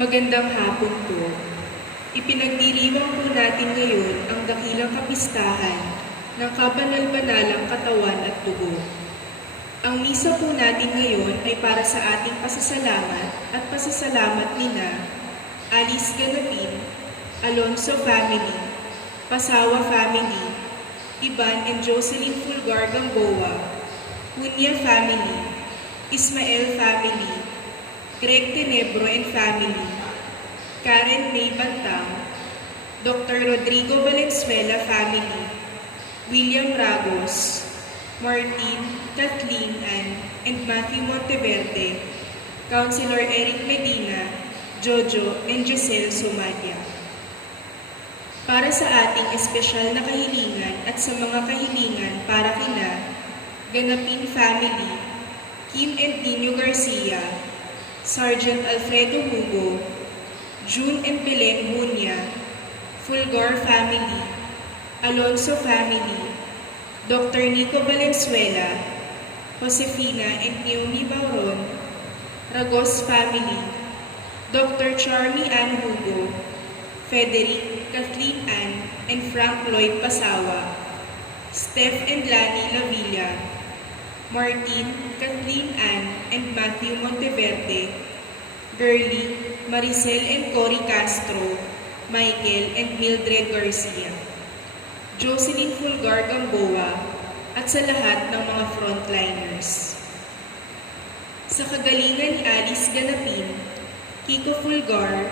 Magandang hapon po. Ipinagdiriwang po natin ngayon ang dakilang kapistahan ng kabanal-banalang katawan at dugo. Ang misa po natin ngayon ay para sa ating pasasalamat at pasasalamat nina Alice Ganapin, Alonso family, Pasawa family, Iban and Jocelyn Fulgar Gamboa, Punya family, Ismael family, Greg Tenebro and family, Karen May Bantang, Dr. Rodrigo Valenzuela family, William Ragos, Martin, Kathleen Ann, and Matthew Monteverde, Councilor Eric Medina, Jojo, and Giselle Somalia. Para sa ating espesyal na kahilingan at sa mga kahilingan para kina Ganapin family, Kim and Nino Garcia, Sergeant Alfredo Hugo, June and Belen Munya, Fulgar family, Alonso family, Dr. Nico Valenzuela, Josefina and Naomi Bauron, Ragos family, Dr. Charmy Ann Hugo, Frederick, Kathleen Ann, and Frank Lloyd Pasawa, Steph and Lani Lavilla, Martin, Kathleen Ann, and Matthew Monteverde, Girly, Maricel and Cory Castro, Michael and Mildred Garcia, Jocelyn Fulgar Gamboa, at sa lahat ng mga frontliners. Sa kagalingan ni Alice Ganapin, Kiko Fulgar,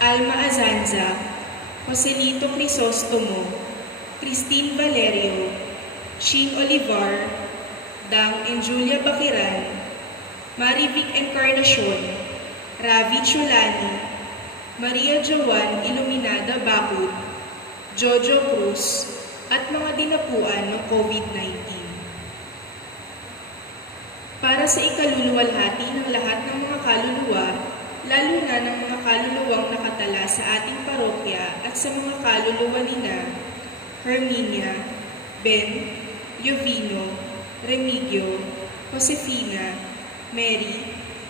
Alma Azanza, Joselito Crisostomo, Christine Valerio, Sheen Olivar, Dang and Julia Bakiran, Marivic Encarnacion, Ravi Chulani, Maria Joan Iluminada Bakut, Jojo Cruz, at mga dinapuan ng COVID-19. Para sa ikaluluwalhati ng lahat ng mga kaluluwa, lalo na ng mga kaluluwang nakatala sa ating parokya at sa mga kaluluwa nina Herminia, Ben, Liovino, Remigio, Josefina, Mary,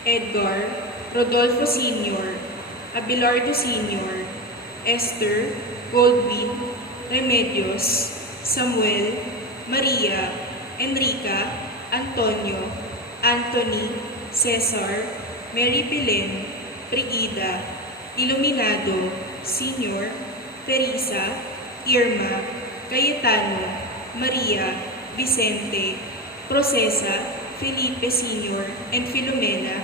Edgar, Rodolfo Sr., Abelardo Sr., Esther, Goldwyn, Remedios, Samuel, Maria, Enrica, Antonio, Anthony, Cesar, Mary Belen, Brigida, Iluminado, Sr., Teresa, Irma, Cayetano, Maria, Vicente, Procesa, Felipe Sr., and Filomena,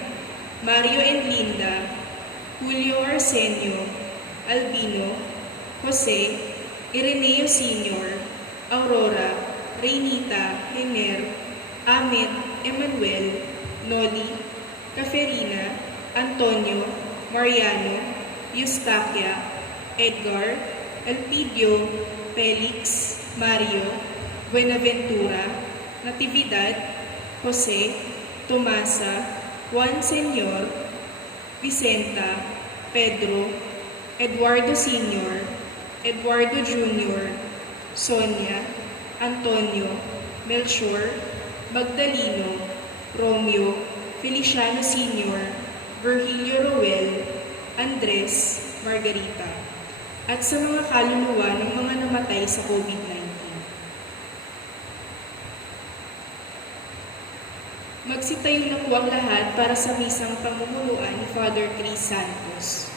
Mario and Linda, Julio Arsenio, Albino, Jose, Ireneo Sr., Aurora, Reynita, Hener, Ahmed, Emmanuel, Noli, Caferina, Antonio, Mariano, Eustaquia, Edgar, Elpidio, Felix, Mario, Buenaventura, Natividad, Jose, Tomasa, Juan Senyor, Vicenta, Pedro, Eduardo Sr., Eduardo Jr., Sonia, Antonio, Melchor, Magdaleno, Romeo, Feliciano Sr., Virgilio Roel, Andres, Margarita, at sa mga kaluluwa ng mga namatay sa COVID-19. Magsitayo na po ang lahat para sa misang pamumunuan ni Father Chris Santos.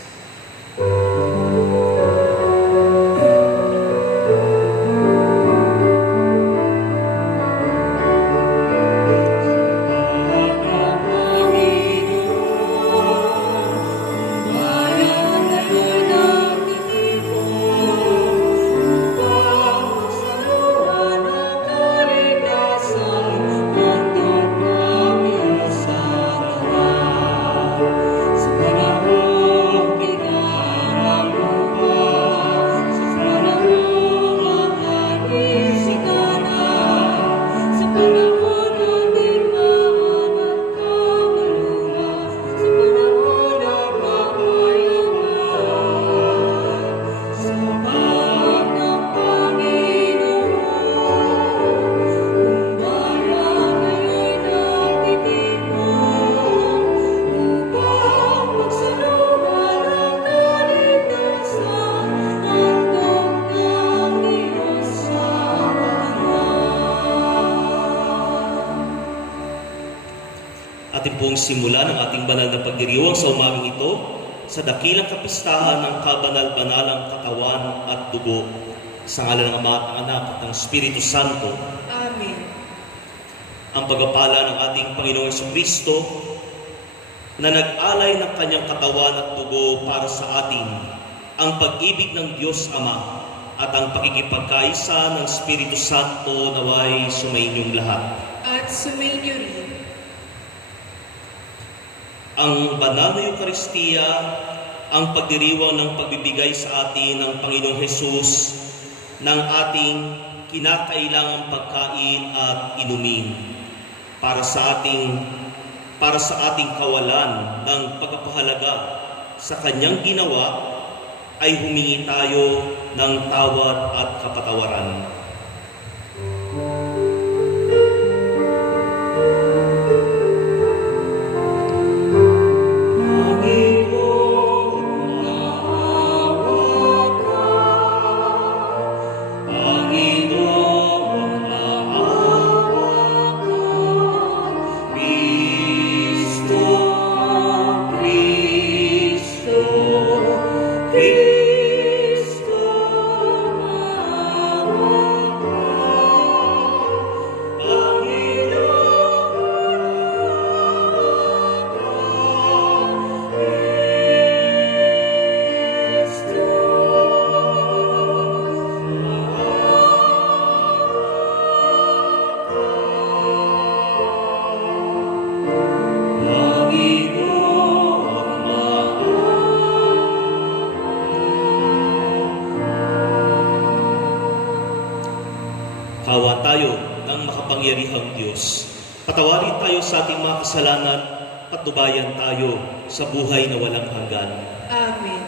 Sa panahon pong simulan ng ating banal na pagdiriwang sa umaming ito sa dakilang kapistahan ng kabanal-banalang katawan at dugo. Sa ngalan ng Ama at ng Anak at ng Espiritu Santo. Amen. Ang pagpapala ng ating Panginoong Jesucristo na nag-alay ng kanyang katawan at dugo para sa atin, ang pag-ibig ng Diyos Ama at ang pakikipagkaisa ng Espiritu Santo naway sumainyong lahat. At sumainyo rin. Ang banal na Eucharistia, ang pagdiriwang ng pagbibigay sa atin ng Panginoong Hesus ng ating kinakailangang pagkain at inumin para sa ating kawalan ng pagpapahalaga sa kanyang ginawa, ay humingi tayo ng tawad at kapatawaran. Kawa tayo ng makapangyarihang Diyos. Patawarin tayo sa ating mga kasalanan at tubayan tayo sa buhay na walang hanggan. Amen.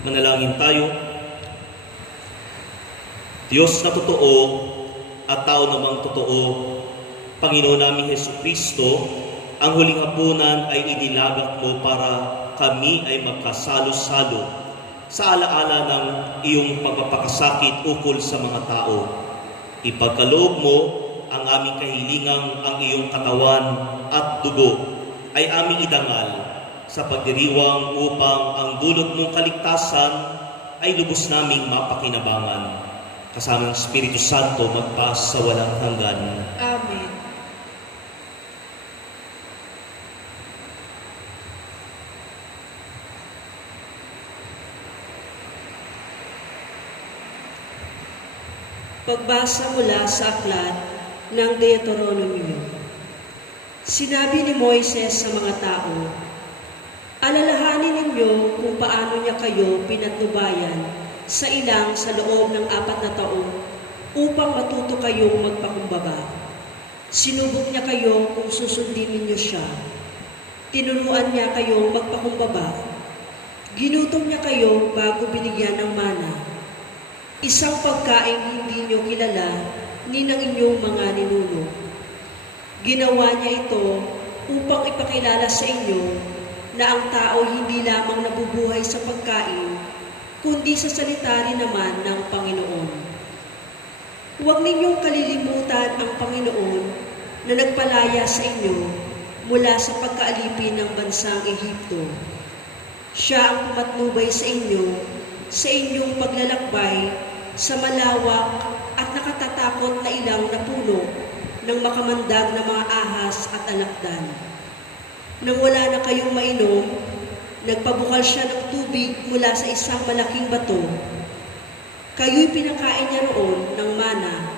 Manalangin tayo. Diyos na totoo at tao namang totoo, Panginoon naming Jesucristo, ang huling hapunan ay inilagak mo para kami ay magkasalo-salo sa alaala ng iyong pagpapakasakit ukol sa mga tao. Ipagkaloob mo ang aming kahilingang ang iyong katawan at dugo ay aming idangal sa pagdiriwang upang ang dulot mong kaligtasan ay lubos naming mapakinabangan. Kasama ng Espiritu Santo magpas sa walang hanggan. Amen. Pagbasa mula sa aklat ng Deuteronomio. Sinabi ni Moises sa mga tao, alalahanin ninyo kung paano niya kayo pinatnubayan sa ilang sa loob ng 4 na taon upang matuto kayong magpakumbaba. Sinubok niya kayo kung susundin ninyo siya. Tinuruan niya kayong magpakumbaba. Ginutom niya kayo bago binigyan ng mana. Isang pagkain hindi niyo kilala ni ng inyong mga ninuno. Ginawa niya ito upang ipakilala sa inyo na ang tao hindi lamang nabubuhay sa pagkain, kundi sa salita rin naman ng Panginoon. Huwag ninyong kalilimutan ang Panginoon na nagpalaya sa inyo mula sa pagkaalipin ng bansang Ehipto. Siya ang pumatnubay sa inyong paglalakbay sa malawak at nakatatakot na ilang na puno ng makamandag na mga ahas at alakdan. Nang wala na kayong mainom, nagpabukal siya ng tubig mula sa isang malaking bato. Kayo'y pinakain niya roon ng mana,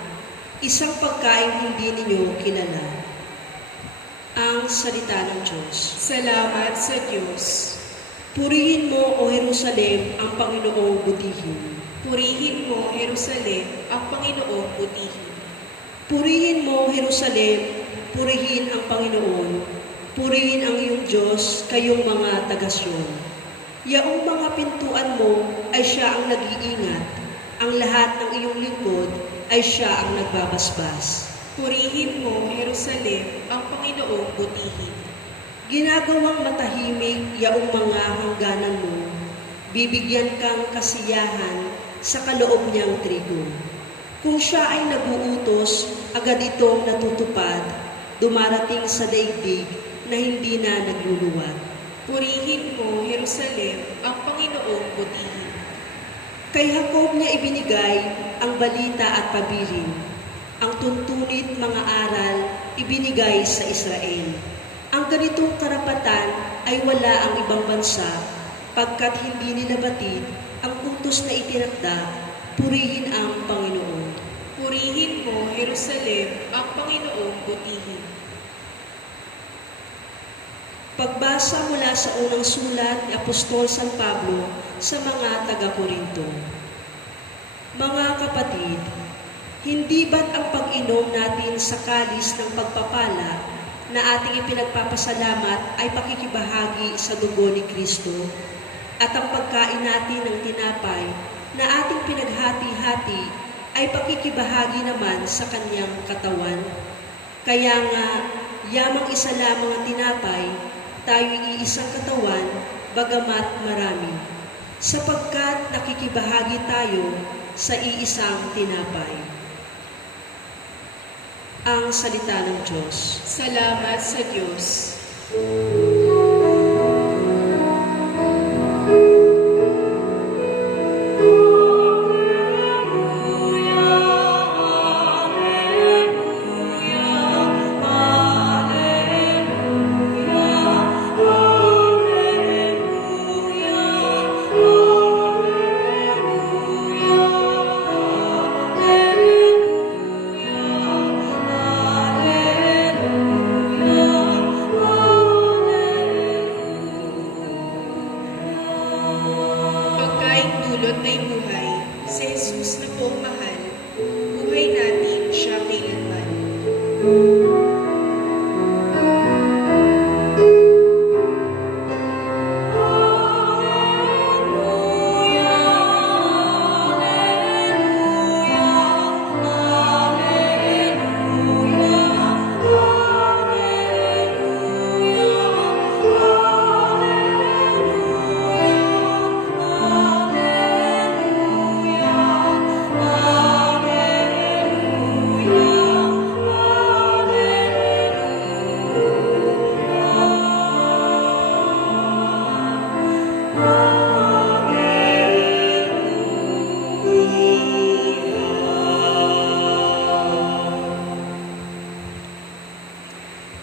isang pagkain hindi ninyo kilala. Ang salita ng Diyos. Salamat sa Diyos. Purihin mo, O Jerusalem, ang Panginoong butihin. Purihin mo, Jerusalem, ang Panginoong butihin. Purihin mo, Jerusalem, purihin ang Panginoon. Purihin ang iyong Diyos, kayong mga taga-Siyon. Yaong mga pintuan mo ay siya ang nag-iingat. Ang lahat ng iyong lingkod ay siya ang nagbabasbas. Purihin mo, Jerusalem, ang Panginoong butihin. Ginagawang matahimik yaong mga hangganan mo. Bibigyan kang kasiyahan sa kaloob niyang trigo. Kung siya ay naguutos, agad itong natutupad, dumarating sa daigdig na hindi na nagluluwat. Purihin mo, Jerusalem, ang Panginoong butihin. Kay Jacob niya ibinigay ang balita at pabilin. Ang tuntunit mga aral ibinigay sa Israel. Ang ganitong karapatan ay wala ang ibang bansa, pagkat hindi nila batid ang utos na itinakda, purihin ang Panginoon. Purihin mo, Jerusalem, ang Panginoong butihin. Pagbasa mula sa unang sulat ni Apostol San Pablo sa mga taga-Korinto. Mga kapatid, hindi ba't ang pag-inom natin sa kalis ng pagpapala na ating ipinagpapasalamat ay pakikibahagi sa dugo ni Kristo, at ang pagkain natin ng tinapay na ating pinaghati-hati ay pakikibahagi naman sa kanyang katawan? Kaya nga, yamang isa lamang ang tinapay, tayo'y iisang katawan, bagamat marami, sapagkat nakikibahagi tayo sa iisang tinapay. Ang salita ng Diyos. Salamat sa Diyos. Pagkaing dulot ay buhay, si Jesus na po mahal, buhay natin siya kailanman.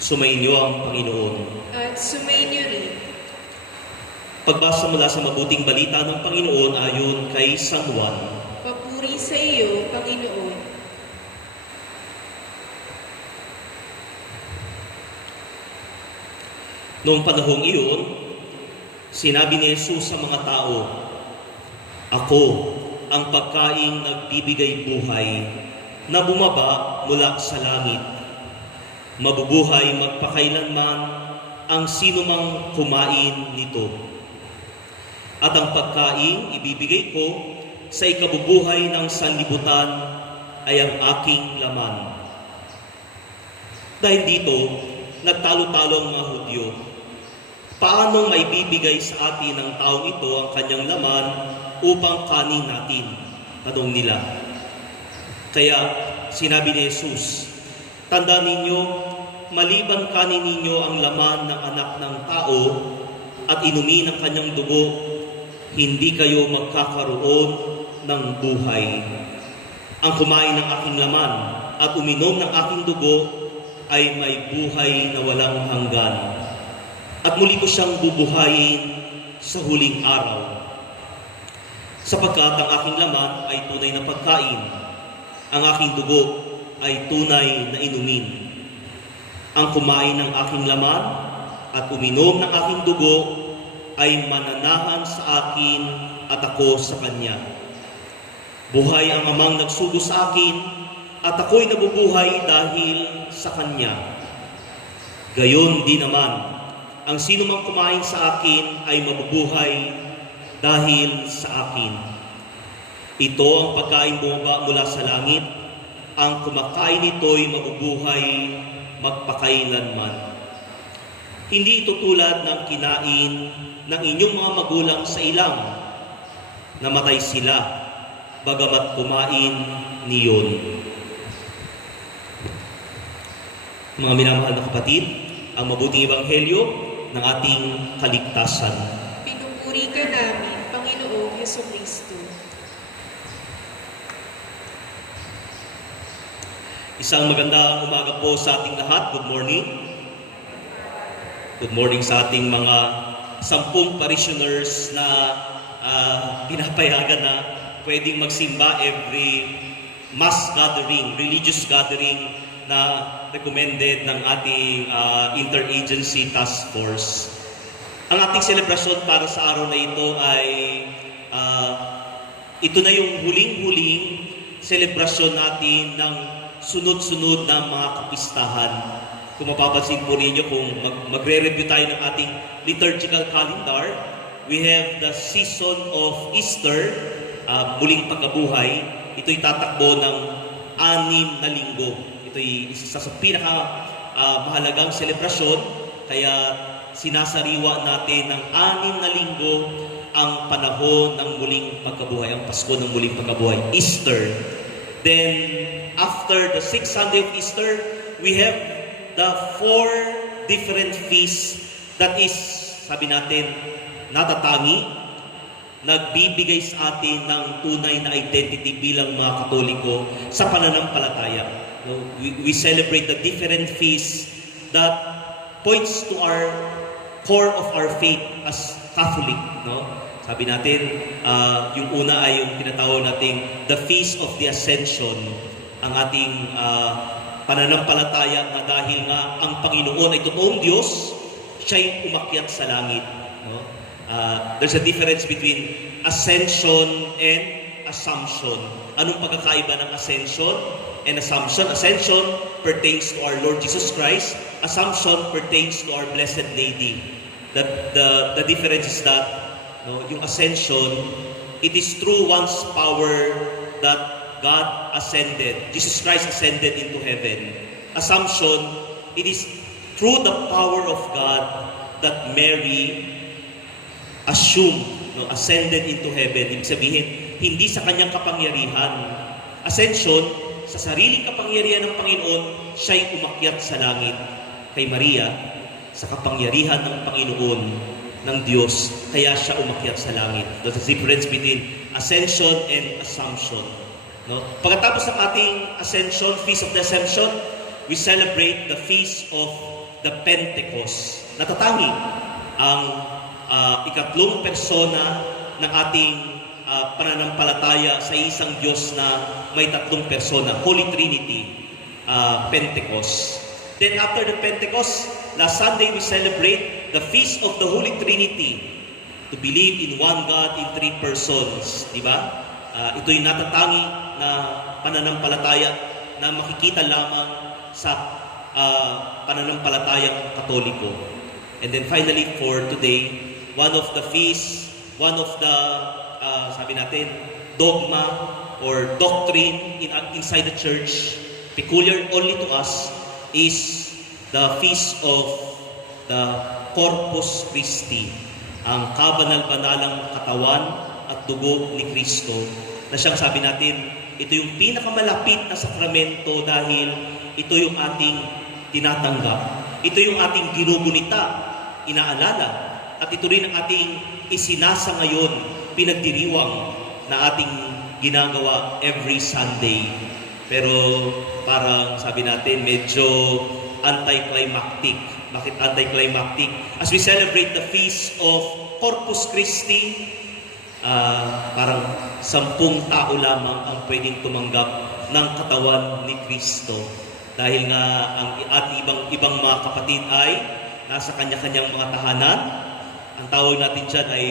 Sumainyo ang Panginoon. At sumainyo rin. Pagbasa mula sa mabuting balita ng Panginoon ayon kay San Juan. Papuri sa iyo, Panginoon. Noong panahong iyon, sinabi ni Jesus sa mga tao, "Ako ang pagkaing nagbibigay buhay na bumaba mula sa langit. Mabubuhay magpakailanman ang sino mang kumain nito. At ang pagkain ibibigay ko sa ikabubuhay ng sanlibutan ay ang aking laman. Dahil dito, nagtalo-talo ang mga Hudyo. Paano maibibigay sa atin ng taong ito ang kanyang laman upang kanin natin? Tanong nila. Kaya sinabi ni Jesus, tandaan ninyo, maliban kanin ninyo ang laman ng anak ng tao at inumin ang kanyang dugo, hindi kayo magkakaroon ng buhay. Ang kumain ng aking laman at uminom ng aking dugo ay may buhay na walang hanggan. At muli ko siyang bubuhayin sa huling araw. Sapagkat ang aking laman ay tunay na pagkain, ang aking dugo ay tunay na inumin. Ang kumain ng aking laman at uminom ng aking dugo ay mananahan sa akin at ako sa kanya. Buhay ang amang nagsugo sa akin at ako'y nabubuhay dahil sa kanya. Gayon din naman, ang sino mang kumain sa akin ay mabubuhay dahil sa akin. Ito ang pagkain bumaba mula sa langit. Ang kumakain nito'y mabubuhay magpakailanman. Hindi ito tulad ng kinain ng inyong mga magulang sa ilang. Namatay sila, bagamat kumain niyon. Mga minamahal na kapatid, ang mabuting ebanghelyo ng ating kaligtasan. Pinupuri ka namin, Panginoong Hesukristo. Isang magandang umaga po sa ating lahat. Good morning. Good morning sa ating mga 10 parishioners na pinapayagan na pwedeng magsimba every mass gathering, religious gathering na recommended ng ating interagency task force. Ang ating selebrasyon para sa araw na ito ay ito na yung huling-huling selebrasyon natin ng sunod-sunod na mga kapistahan. Kung mapapansin po ninyo, kung magre-review tayo ng ating liturgical calendar, we have the season of Easter, muling pagkabuhay. Ito'y tatakbo ng 6 na linggo. Ito'y isa sa mahalagang selebrasyon, kaya sinasariwa natin ng 6 na linggo ang panahon ng muling pagkabuhay, ang Pasko ng muling pagkabuhay, Easter. Then, after the 6th Sunday of Easter, we have the 4 different feasts that is, sabi natin, natatangi, nagbibigay sa atin ng tunay na identity bilang mga Katoliko sa pananampalataya. We celebrate the different feasts that points to our core of our faith as Catholic. Sabi natin, yung una ay yung tinatawag nating the Feast of the Ascension, ang ating pananampalataya na dahil nga ang Panginoon ay totoong Diyos, siya'y umakyat sa langit. There's a difference between ascension and assumption. Anong pagkakaiba ng ascension and assumption? Ascension pertains to our Lord Jesus Christ. Assumption pertains to our Blessed Lady. The difference is that yung ascension, it is through one's power that God ascended. Jesus Christ ascended into heaven. Assumption, it is through the power of God that Mary ascended into heaven. Ibig sabihin, hindi sa kanyang kapangyarihan. Ascension, sa sariling kapangyarihan ng Panginoon, siya'y umakyat sa langit. Kay Maria, sa kapangyarihan ng Panginoon, ng Diyos, kaya siya umakyat sa langit. There's a difference between ascension and assumption. Pagkatapos ng ating ascension, Feast of the Ascension, we celebrate the Feast of the Pentecost. Natatangi ang ikatlong persona ng ating pananampalataya sa isang Diyos na may 3 persona, Holy Trinity, Pentecost. Then after the Pentecost, last Sunday we celebrate the Feast of the Holy Trinity, to believe in one God in 3 persons, di ba? Ito'y natatangi na pananampalataya na makikita lamang sa pananampalatayang Katoliko. And then finally, for today, one of the feasts, one of the, sabi natin, dogma or doctrine inside the church, peculiar only to us, is the feast of the Corpus Christi, ang kabanal-banalang katawan at dugo ni Kristo, na siyang sabi natin, ito yung pinakamalapit na sakramento dahil ito yung ating tinatanggap. Ito yung ating ginugunita, inaalala, at ito rin ang ating isinasa ngayon, pinagdiriwang na ating ginagawa every Sunday. Pero parang sabi natin, medyo anticlimactic. Bakit anticlimactic? As we celebrate the feast of Corpus Christi, parang 10 tao lamang ang pwedeng tumanggap ng katawan ni Kristo. Dahil nga ang ibang mga kapatid ay nasa kanya-kanyang mga tahanan. Ang tawag natin dyan ay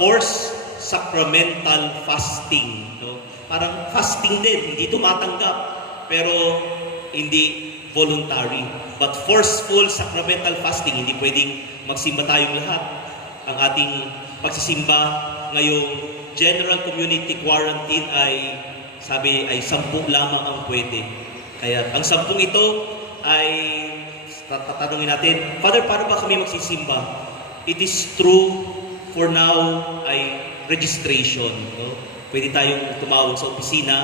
forced sacramental fasting. No? Parang fasting din, hindi tumatanggap, pero hindi voluntary. But forceful sacramental fasting, hindi pwedeng magsimba tayong lahat. Ang ating pagsisimba ngayong general community quarantine ay 10 lamang ang pwede. Kaya ang 10 ito ay tatanungin natin, Father, paano ba kami magsisimba? It is true for now ay registration. No? Pwede tayong tumawag sa opisina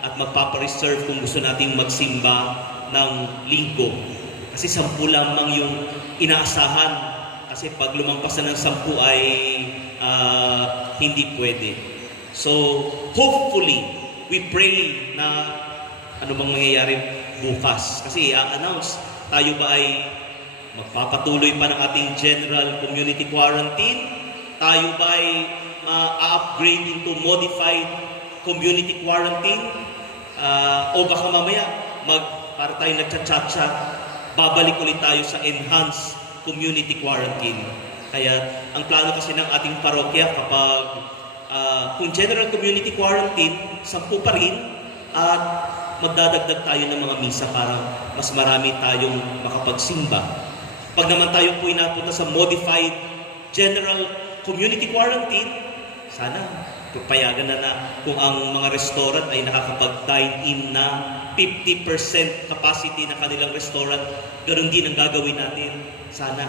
at magpapareserve kung gusto nating magsimba ng linggo. Kasi 10 lamang yung inaasahan. Kasi pag lumampas na ng 10 ay hindi pwede. So, hopefully, we pray na ano bang mangyayari bukas. Kasi i-announce, tayo ba ay magpapatuloy pa ng ating general community quarantine? Tayo ba ay ma-upgrade into modified community quarantine? O baka mamaya, para tayo nagchat-chat-chat, babalik ulit tayo sa enhanced community quarantine. Kaya ang plano kasi ng ating parokya kapag kung general community quarantine, 10 pa rin at magdadagdag tayo ng mga misa para mas marami tayong makapagsimba. Pag naman tayo po inapunta sa modified general community quarantine, sana payagan na kung ang mga restaurant ay nakakapag-dine-in na 50% capacity ng kanilang restaurant, ganoon din ang gagawin natin. Sana.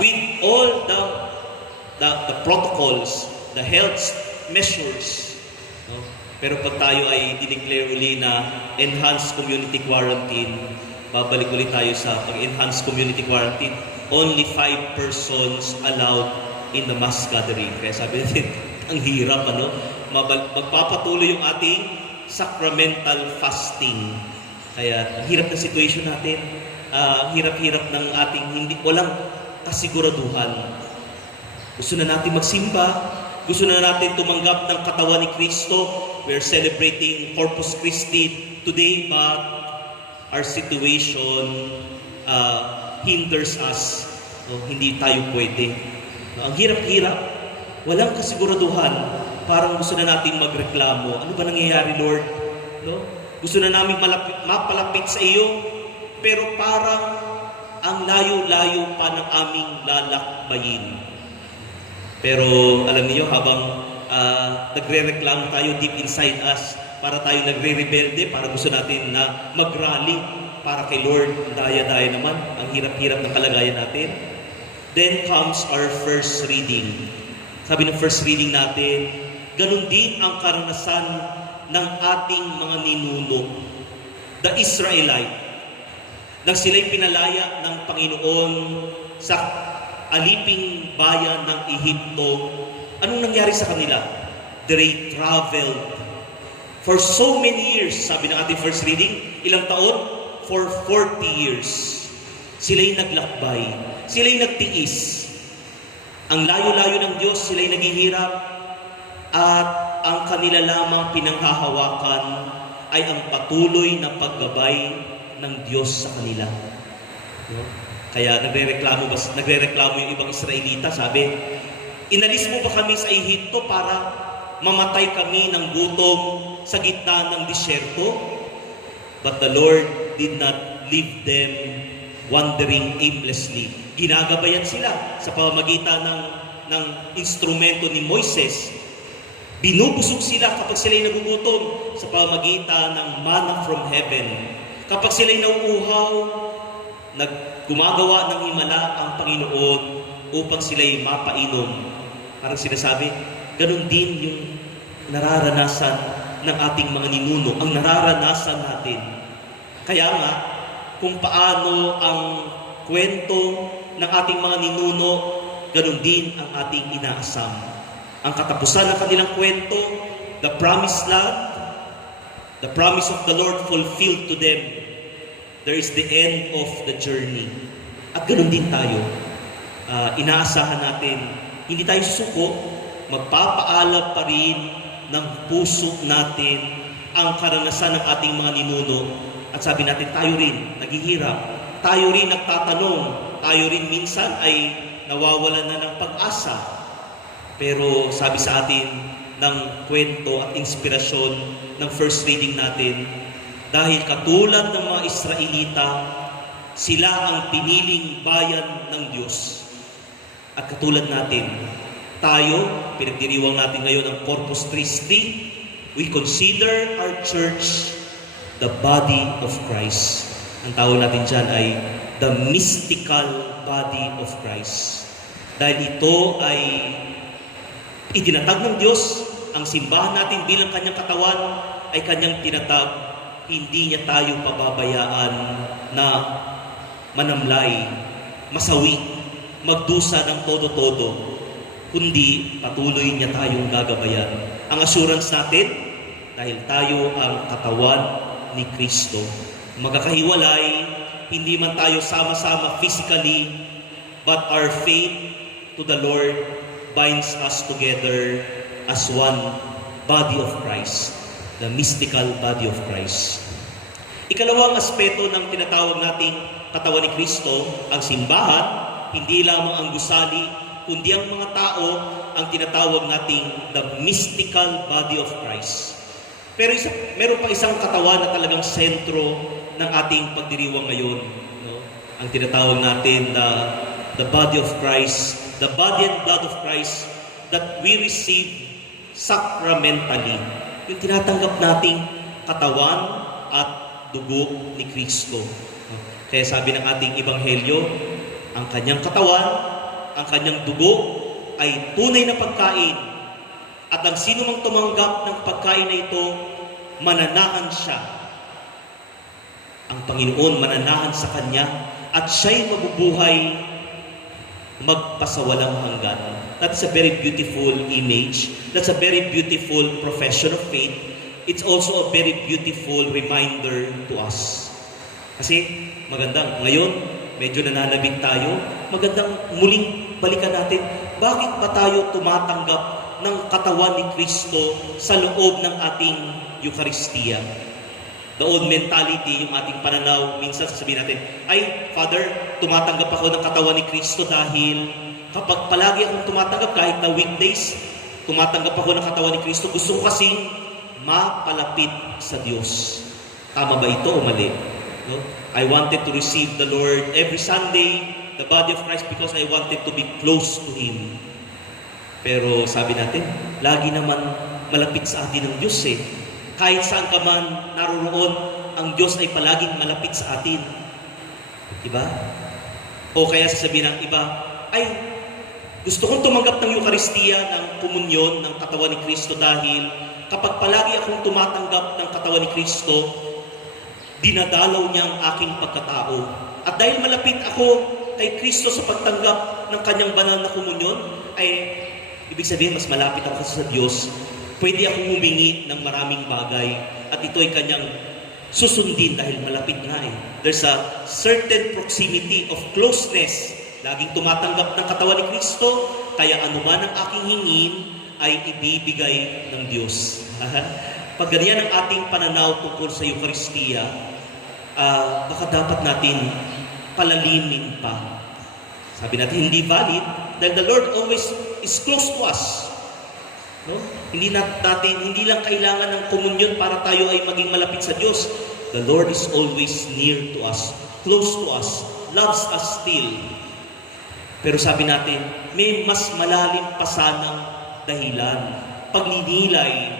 With all the protocols, the health measures. No? Pero pag tayo ay dineclare uli na enhanced community quarantine, babalik ulit tayo sa pag-enhanced community quarantine. Only 5 persons allowed in the mass gathering. Kaya sabi natin, ang hirap, ano? Magpapatuloy yung ating sacramental fasting. Kaya, ang hirap ng situation natin. Hirap-hirap ng ating walang kasiguraduhan. Gusto na natin magsimba. Gusto na natin tumanggap ng katawan ni Kristo. We are celebrating Corpus Christi today, but our situation hinders us. Hindi tayo pwede. Ang hirap-hirap. Walang kasiguraduhan. Parang gusto na nating magreklamo. Ano ba nangyayari, Lord? No? Gusto na namin mapalapit sa iyo, pero parang ang layo-layo pa ng aming lalakbayin. Pero alam niyo, habang nagre-reklamo tayo deep inside us, para tayo nagre-rebelde, para gusto natin na mag-rally para kay Lord, daya-daya naman, ang hirap-hirap ng kalagayan natin. Then comes our first reading. Sabi ng first reading natin, ganun din ang karanasan ng ating mga ninuno, the Israelite, nang sila'y pinalaya ng Panginoon sa aliping bayan ng Ehipto. Anong nangyari sa kanila? They traveled for so many years. Sabi ng ating first reading, ilang taon? For 40 years. Sila'y naglakbay. Sila'y nagtiis. Ang layo-layo ng Diyos, sila'y naghihirap. At ang kanila lamang pinanghahawakan ay ang patuloy na paggabay ng Diyos sa kanila. No? Kaya nagre-reklamo yung ibang Israelita, sabi, inalis mo ba kami sa Ehipto para mamatay kami ng gutom sa gitna ng disyerto? But the Lord did not leave them wandering aimlessly. Ginagabayan sila sa pamamagitan ng instrumento ni Moises. Binubusog sila kapag sila'y nagugutom sa pamamagitan ng manna from heaven. Kapag sila'y nauuhaw, gumagawa ng himala ang Panginoon upang sila'y mapainom. Parang sinasabi, ganun din yung nararanasan ng ating mga ninuno, ang nararanasan natin. Kaya nga, kung paano ang kwento ng ating mga ninuno, ganun din ang ating inaasam. Ang katapusan ng kanilang kwento, the promised land, the promise of the Lord fulfilled to them. There is the end of the journey. At ganun din tayo. Inaasahan natin, hindi tayo susuko, magpapaalab pa rin ng puso natin ang karanasan ng ating mga ninuno. At sabi natin, tayo rin naghihirap. Tayo rin nagtatanong. Tayo rin minsan ay nawawalan na ng pag-asa. Pero sabi sa atin ng kwento at inspirasyon ng first reading natin, dahil katulad ng mga Israelita, sila ang piniling bayan ng Diyos. At katulad natin, tayo, pinagdiriwang natin ngayon ang Corpus Christi, we consider our church the body of Christ. Ang tawag natin dyan ay the mystical body of Christ. Dahil ito ay itinatag ng Diyos, ang simbahan natin bilang kanyang katawan ay kanyang tinatag, hindi niya tayo pababayaan na manamlay, masawi, magdusa ng todo-todo, kundi patuloy niya tayong gagabayan. Ang assurance natin, dahil tayo ang katawan ni Kristo. Magkakahiwalay, hindi man tayo sama-sama physically, but our faith to the Lord binds us together as one body of Christ, the mystical body of Christ. Ikalawang aspeto ng tinatawag nating katawan ni Kristo, ang simbahan, hindi lamang ang gusali, kundi ang mga tao ang tinatawag nating the mystical body of Christ. Pero meron pa isang katawan na talagang sentro ng ating pagdiriwang ngayon. No? Ang tinatawag natin the body of Christ, the body and blood of Christ that we receive sacramentally. Yung tinatanggap nating katawan at dugo ni Kristo. Kaya sabi ng ating ebanghelyo, ang kanyang katawan, ang kanyang dugo ay tunay na pagkain. At ang sino mang tumanggap ng pagkain na ito, mananahan siya. Ang Panginoon mananahan sa kanya at siya'y mabubuhay magpasawalang hanggan. That's a very beautiful image. That's a very beautiful profession of faith. It's also a very beautiful reminder to us. Kasi magandang, ngayon, medyo nananabig tayo, magandang muling balikan natin, bakit ba tayo tumatanggap ng katawan ni Kristo sa loob ng ating Eucharistia? The old mentality, yung ating pananaw, minsan sasabihin natin, ay, Father, tumatanggap ako ng katawan ni Kristo dahil kapag palagi akong tumatanggap, kahit na weekdays, tumatanggap ako ng katawan ni Kristo, gusto ko kasing mapalapit sa Diyos. Tama ba ito o mali? No? I wanted to receive the Lord every Sunday, the body of Christ, because I wanted to be close to Him. Pero sabi natin, lagi naman malapit sa atin ang Diyos eh. Kahit saan ka man naroroon, ang Diyos ay palaging malapit sa atin. Diba? O kaya sasabihin ng iba, ay, gusto kong tumanggap ng Eucharistia, ng komunyon, ng katawan ni Kristo dahil kapag palagi akong tumatanggap ng katawan ni Kristo, dinadalaw niya ang aking pagkatao. At dahil malapit ako kay Kristo sa pagtanggap ng kanyang banal na komunyon, ay ibig sabihin mas malapit ako sa Diyos. Pwede akong humingi ng maraming bagay at ito ay kanyang susundin dahil malapit nga eh. There's a certain proximity of closeness. Laging tumatanggap ng katawan ni Kristo, kaya anuman ang aking hingin ay ibibigay ng Diyos. Pag ganyan ang ating pananaw tungkol sa Eucharistia, baka dapat natin palalimin pa. Sabi natin, hindi valid dahil the Lord always is close to us. No? Hindi lang kailangan ng komunyon para tayo ay maging malapit sa Diyos. The Lord is always near to us, close to us, loves us still. Pero sabi natin, may mas malalim pa sanang dahilan, pagninilay,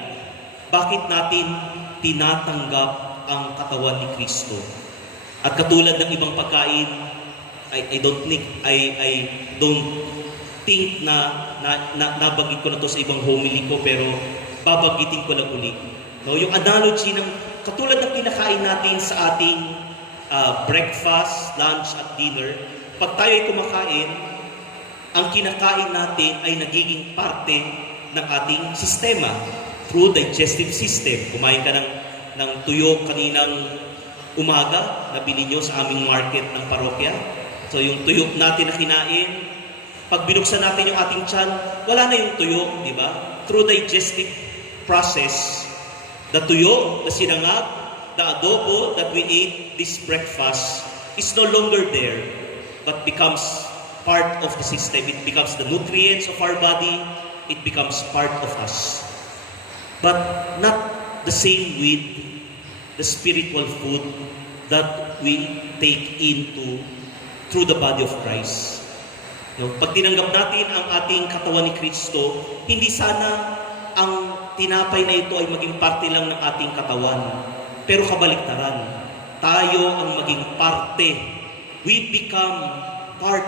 bakit natin tinatanggap ang katawan ni Kristo. At katulad ng ibang pagkain, I don't think na nabanggit ko na to sa ibang homily ko, pero babanggitin ko lang uli. No, yung analogy ng katulad ng kinakain natin sa ating breakfast, lunch at dinner, pag tayo ay kumakain, ang kinakain natin ay nagiging parte ng ating sistema through digestive system. Kumain ka ng tuyo kaninang umaga, nabili nyo sa aming market ng parokya. So yung tuyo natin na kinain, pag binuksan natin yung ating tiyan, wala na yung tuyo, di ba? Through digestive process, the tuyo, the sinangag, the adobo that we ate this breakfast is no longer there, but becomes part of the system. It becomes the nutrients of our body. It becomes part of us. But not the same with the spiritual food that we take into through the body of Christ. No? Pag tinanggap natin ang ating katawan ni Kristo, hindi sana ang tinapay na ito ay maging parte lang ng ating katawan. Pero kabaliktaran, tayo ang maging parte. We become part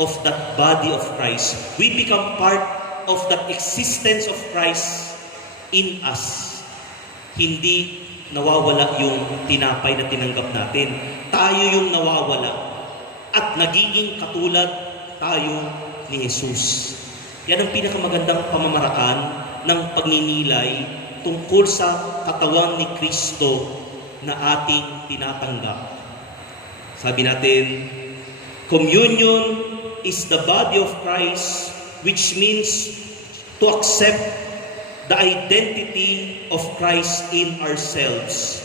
of that body of Christ. We become part of that existence of Christ in us. Hindi nawawala yung tinapay na tinanggap natin. Tayo yung nawawala. At nagiging katulad tayo ni Jesus. Yan ang pinakamagandang pamamaraan ng pagninilay tungkol sa katawan ni Kristo na ating tinatanggap. Sabi natin, communion is the body of Christ, which means to accept the identity of Christ in ourselves.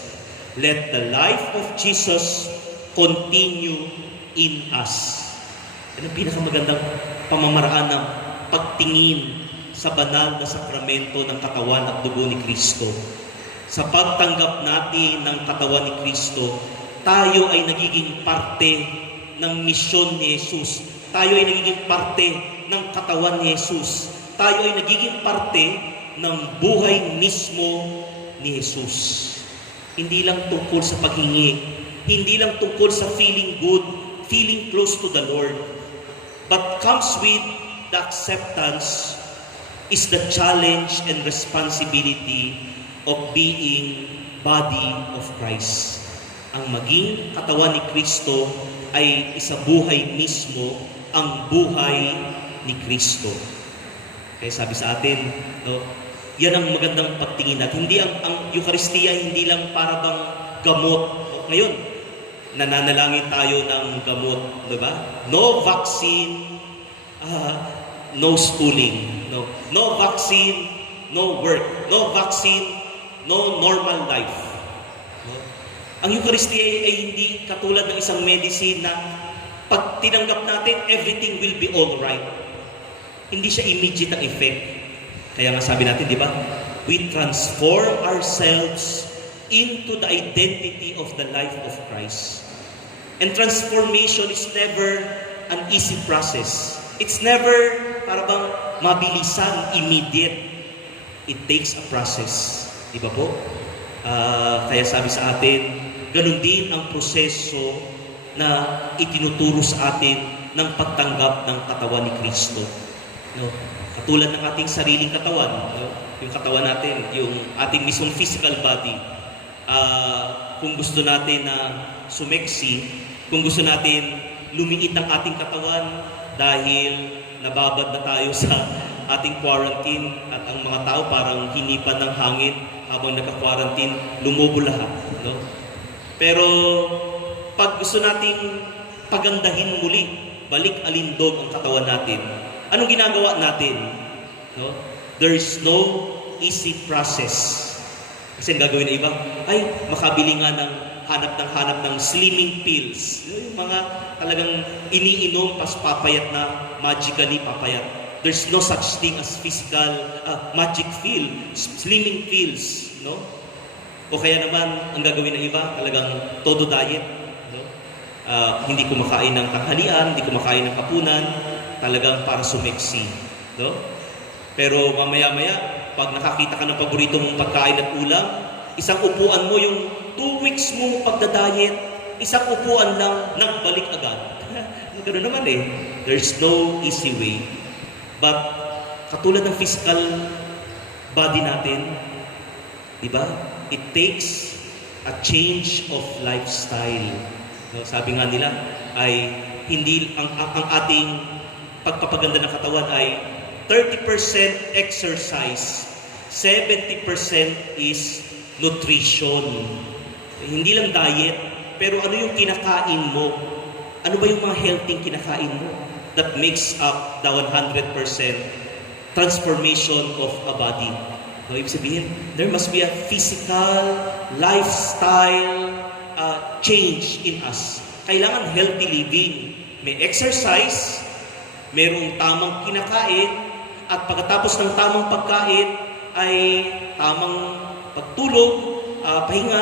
Let the life of Jesus continue in us. Yan ang pinakamagandang pamamaraan ng pagtingin sa banal na sakramento ng katawan at dugo ni Kristo. Sa pagtanggap natin ng katawan ni Kristo, tayo ay nagiging parte ng misyon ni Jesus. Tayo ay nagiging parte ng katawan ni Jesus. Tayo ay nagiging parte ng buhay mismo ni Jesus. Hindi lang tungkol sa paghingi, hindi lang tungkol sa feeling good, feeling close to the Lord, but comes with the acceptance is the challenge and responsibility of being body of Christ. Ang maging katawan ni Kristo ay isabuhay mismo ang buhay ni Kristo. Kaya sabi sa atin, no, yan ang magandang pagtingin natin. Hindi ang Eucharistia hindi lang para bang gamot. No? Ngayon, nananalangin tayo ng gamot, di ba? No vaccine, no schooling. No vaccine, no work. No vaccine, no normal life. No? Ang Eucharistia ay hindi katulad ng isang medicine na pag tinanggap natin, everything will be all right. Hindi siya immediate ang effect. Kaya nga sabi natin, di ba? We transform ourselves into the identity of the life of Christ. And transformation is never an easy process. It's never para bang mabilisan, immediate. It takes a process. Di ba po? Kaya sabi sa atin, ganun din ang proseso na itinuturo sa atin ng pagtanggap ng katawan ni Kristo. No? Katulad ng ating sariling katawan, no? Yung katawan natin, yung ating mismong physical body. Kung gusto natin na sumeksi, kung gusto natin lumiit ang ating katawan dahil nababad na tayo sa ating quarantine at ang mga tao parang hinipan ng hangin habang naka-quarantine, lumubo lahat. No? Pero pag gusto nating pagandahin muli, balik alindog ang katawan natin, anong ginagawa natin? No? There is no easy process. Kasi ang gagawin na iba, ay makabili nga ng hanap ng slimming pills. Yung mga talagang iniinom, pas papayat na, magically papayat. There's no such thing as physical, magic pill, slimming pills. No? O kaya naman, ang gagawin ng iba, talagang todo diet. No? Hindi kumakain ng tanghalian, hindi kumakain ng hapunan, talagang para sumeksi. No? Pero mamaya-maya, pag nakakita ka ng paborito mong pagkain at ulam, isang upuan mo yung 2 weeks mong pagdadayet, isang upuan lang, nagbalik agad. Ganoon naman eh. There's no easy way. But katulad ng physical body natin, di ba? It takes a change of lifestyle. No, sabi nga nila ay hindi ang ating pagpapaganda ng katawan ay 30% exercise, 70% is nutrition. Hindi lang diet, pero ano yung kinakain mo? Ano ba yung mga healthy kinakain mo that makes up the 100% transformation of a body? No, ibig sabihin, there must be a physical, lifestyle change in us. Kailangan healthy living. May exercise, merong tamang kinakain, at pagkatapos ng tamang pagkain ay tamang pagtulog, pahinga.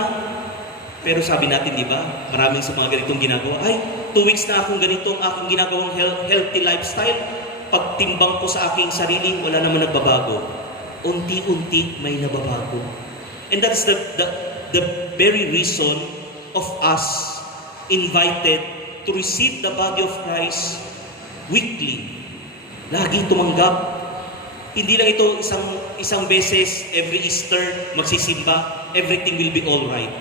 Pero sabi natin, di ba, maraming sa mga ganitong ginagawa, ay, 2 weeks na akong ganitong aking ginagawang healthy lifestyle, pagtimbang ko sa aking sarili, wala naman nagbabago. Unti-unti may nababago. And that's the very reason of us invited to receive the body of Christ weekly. Laging tumanggap. Hindi lang ito isang beses every Easter magsisimba, everything will be all right.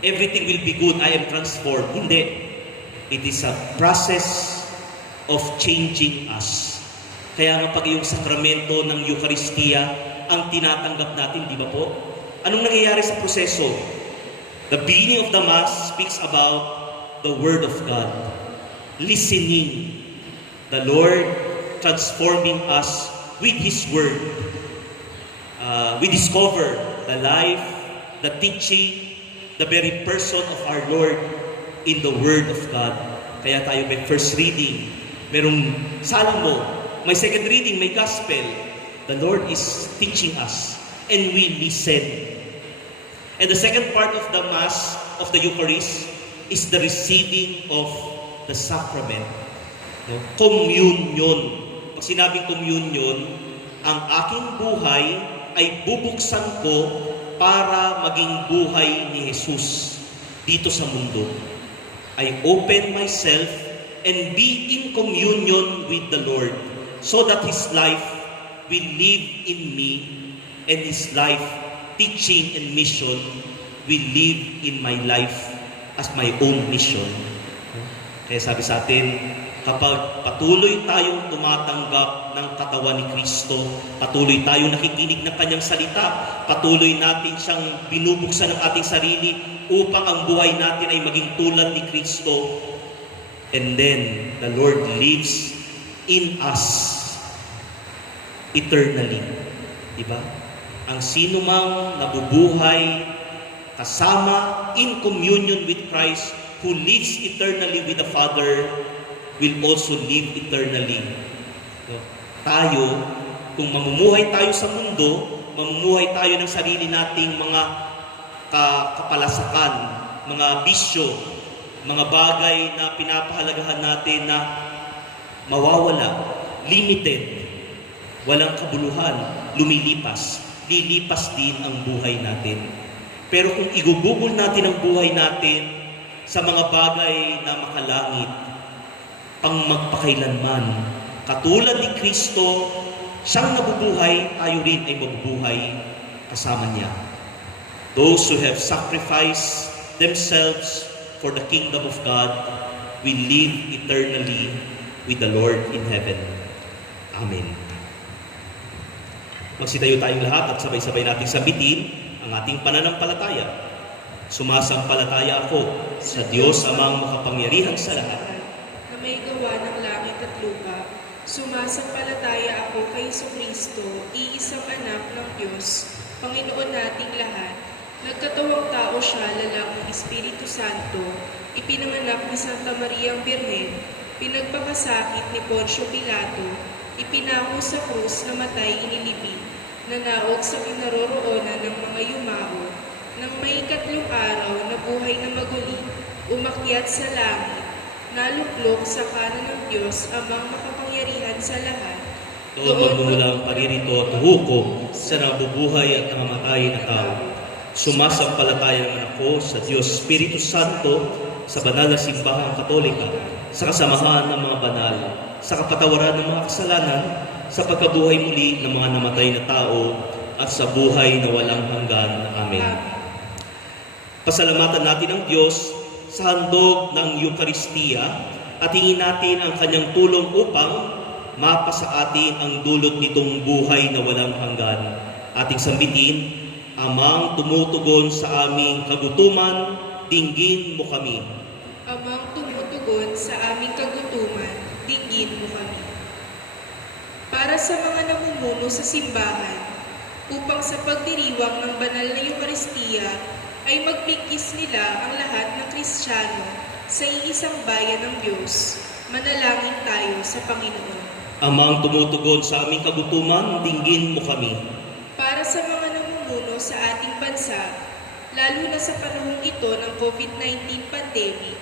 Everything will be good, I am transformed. Hindi. It is a process of changing us. Kaya nga pag yung sakramento ng Eucharistia ang tinatanggap natin, di ba po? Anong nangyayari sa proseso? The beginning of the Mass speaks about the Word of God. Listening. The Lord transforming us with His Word. We discover the life, the teaching, the very person of our Lord in the Word of God. Kaya tayo may first reading, merong salmo, may second reading, may gospel. The Lord is teaching us and we listen. And the second part of the Mass, of the Eucharist, is the receiving of the sacrament. No? Communion. Pag sinabing communion, ang aking buhay ay bubuksan ko para maging buhay ni Jesus dito sa mundo. I open myself and be in communion with the Lord so that His life will live in me and His life, teaching and mission will live in my life as my own mission. Kaya sabi sa atin, kapag patuloy tayong tumatanggap ng katawan ni Kristo, patuloy tayong nakikinig ng Kanyang salita, patuloy natin siyang binubuksan ng ating sarili upang ang buhay natin ay maging tulad ni Kristo. And then, the Lord lives in us eternally. Diba? Ang sino mang nabubuhay kasama in communion with Christ, who lives eternally with the Father, will also live eternally. So, tayo, kung mamumuhay tayo sa mundo, mamumuhay tayo ng sarili nating mga kapalasakan, mga bisyo, mga bagay na pinapahalagahan natin na mawawala, limited, walang kabuluhan, lumilipas, lilipas din ang buhay natin. Pero kung igugugol natin ang buhay natin sa mga bagay na makalangit, pang magpakailanman, katulad ni Kristo, siyang nabubuhay, tayo rin ay mabubuhay kasama niya. Those who have sacrificed themselves for the kingdom of God will live eternally with the Lord in heaven. Amen. Magsitayo tayong lahat at sabay-sabay nating sambitin ang ating pananampalataya. Sumasampalataya ako sa Diyos amang makapangyarihan sa lahat, na may gawa ng langit at lupa. Sumasampalataya ako kay Kristo, iisang anak ng Diyos, Panginoon nating lahat. Nagkatawang tao siya, lalaking Espiritu Santo, ipinanganak ni Santa Maria ang Birhen, pinagpakasakit ni Poncio Pilato, ipinako sa krus, namatay, inilibing, nanaog sa kinaroroonan ng mga yumao, nang may 3 araw na buhay na maguli, umakyat sa langit, naluklok sa kanan ng Diyos amang makapangyarihan sa lahat. Doon magmumulang paririto at hukom sa nabubuhay at nangamatay na tao. Sumasampalataya naman ako sa Diyos Espiritu Santo, sa banal na simbahang katolika, sa kasamahan ng mga banal, sa kapatawaran ng mga kasalanan, sa pagkabuhay muli ng mga namatay na tao, at sa buhay na walang hanggan. Amen. Pasalamatan natin ang Diyos sa handog ng Eukaristiya at hingin natin ang kanyang tulong upang mapasa atin ang dulot nitong buhay na walang hanggan. Ating sambitin, Amang tumutugon sa aming kagutuman, dinggin mo kami. Amang tumutugon sa aming kagutuman, dinggin mo kami. Para sa mga namumuno sa simbahan, upang sa pagdiriwang ng banal na Eukaristiya ay magbigkis nila ang lahat ng Kristiyano sa iisang bayan ng Diyos, manalangin tayo sa Panginoon. Amang tumutugon sa aming kagutuman, dinggin mo kami. Para sa mga namumuno sa ating bansa, lalo na sa panahong ito ng COVID-19 pandemic,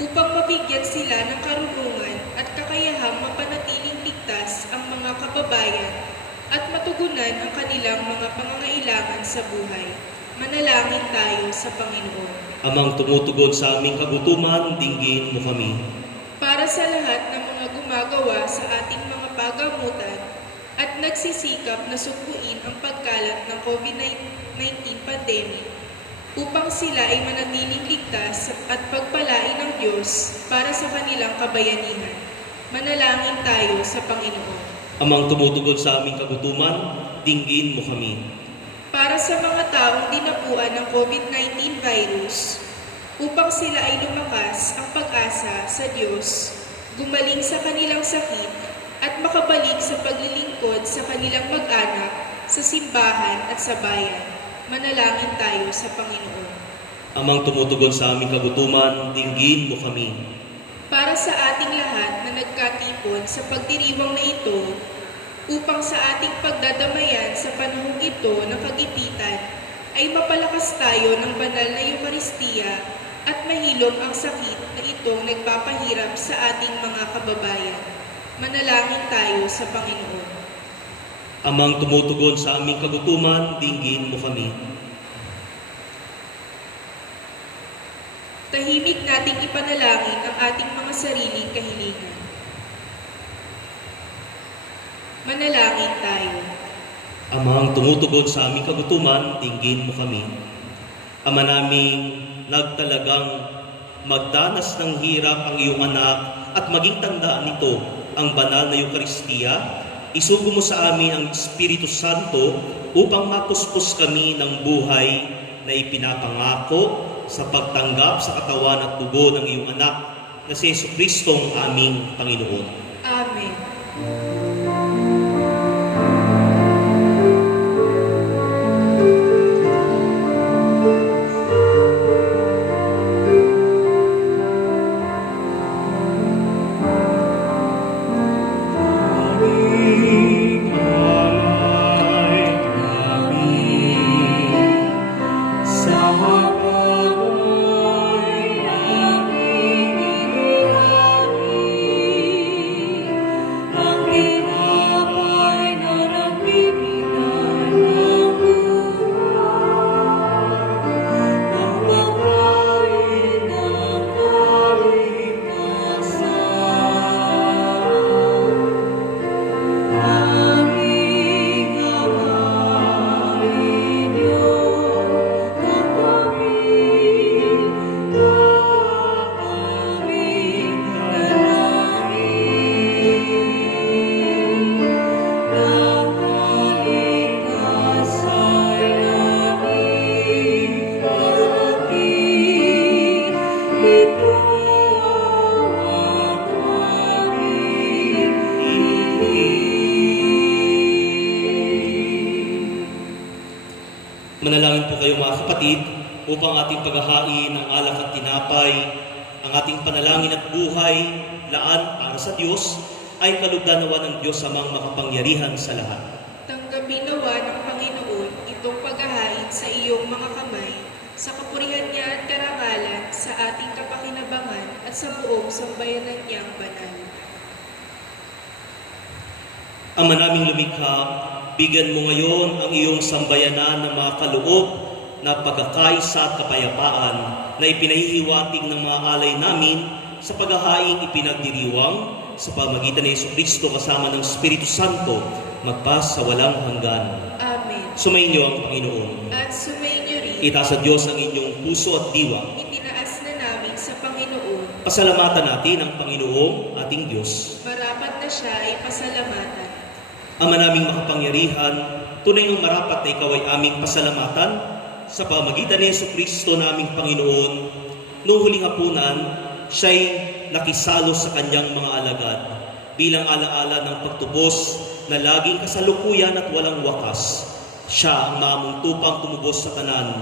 upang mabigyan sila ng karunungan at kakayahang mapanatiling ligtas ang mga kababayan at matugunan ang kanilang mga pangangailangan sa buhay. Manalangin tayo sa Panginoon. Amang tumutugon sa aming kagutuman, dinggin mo kami. Para sa lahat ng mga gumagawa sa ating mga pagamutan at nagsisikap na sukuin ang pagkalat ng COVID-19 pandemic, upang sila ay manatiling ligtas at pagpalain ng Diyos para sa kanilang kabayanihan. Manalangin tayo sa Panginoon. Amang tumutugon sa aming kagutuman, dinggin mo kami. Para sa mga taong dinapuan ng COVID-19 virus, upang sila ay lumakas ang pag-asa sa Diyos, gumaling sa kanilang sakit, at makabalik sa paglilingkod sa kanilang mag-anak, sa simbahan at sa bayan. Manalangin tayo sa Panginoon. Amang tumutugon sa aming kagutuman, dinggin mo kami. Para sa ating lahat na nagkatipon sa pagdiriwang na ito, upang sa ating pagdadamayan sa panahong ito ng kagipitan, ay mapalakas tayo ng banal na Eukaristiya at mahilom ang sakit na itong nagpapahirap sa ating mga kababayan. Manalangin tayo sa Panginoon. Amang tumutugon sa aming kagutuman, dinggin mo kami. Tahimik nating ipanalangin ang ating mga sariling kahilingan. Manalangin tayo. Amang tumutugon sa aming kagutuman, dinggin mo kami. Ama naming nagtalagang magdanas ng hirap ang iyong anak at maging tandaan nito ang banal na Eukaristiya, isugo mo sa amin ang Espiritu Santo upang mapuspos kami ng buhay na ipinapangako sa pagtanggap sa katawan at dugo ng iyong anak na si Jesucristo ang aming Panginoon. Amen. Manalangin po kayo mga kapatid upang ating paghahain ng alak at tinapay, ang ating panalangin at buhay, laan para sa Diyos, ay kalugdan-nawa ng Diyos amang makapangyarihan sa lahat. Tanggapin nawa ng Panginoon itong paghahain sa iyong mga kamay, sa kapurihan niya at karangalan, sa ating kapakinabangan at sa buong sambayanan niyang banal. Ama naming lumikha, bigyan mo ngayon ang iyong sambayanan ng mga kaloob na pagkakaisa at kapayapaan na ipinahihiwatig ng mga alay namin sa paghahaing ipinagdiriwang sa pamagitan ni Jesucristo kasama ng Espiritu Santo magpa sa walang hanggan. Amen. Sumainyo ang Panginoon. At sumainyo rin, Itaas sa Diyos ang inyong puso at diwa. itinaas na namin sa Panginoon. Pasalamatan natin ang Panginoong ating Diyos. Marapat na siya ay pasalamatan. Ama naming makapangyarihan, tunay ang marapat na ikaw ay aming pasalamatan sa pamagitan ni Jesucristo naming Panginoon. Noong huling hapunan, siya'y nakisalo sa kanyang mga alagad bilang alaala ng pagtubos na laging kasalukuyan at walang wakas. Siya ang maamong tupang tumubos sa kanan.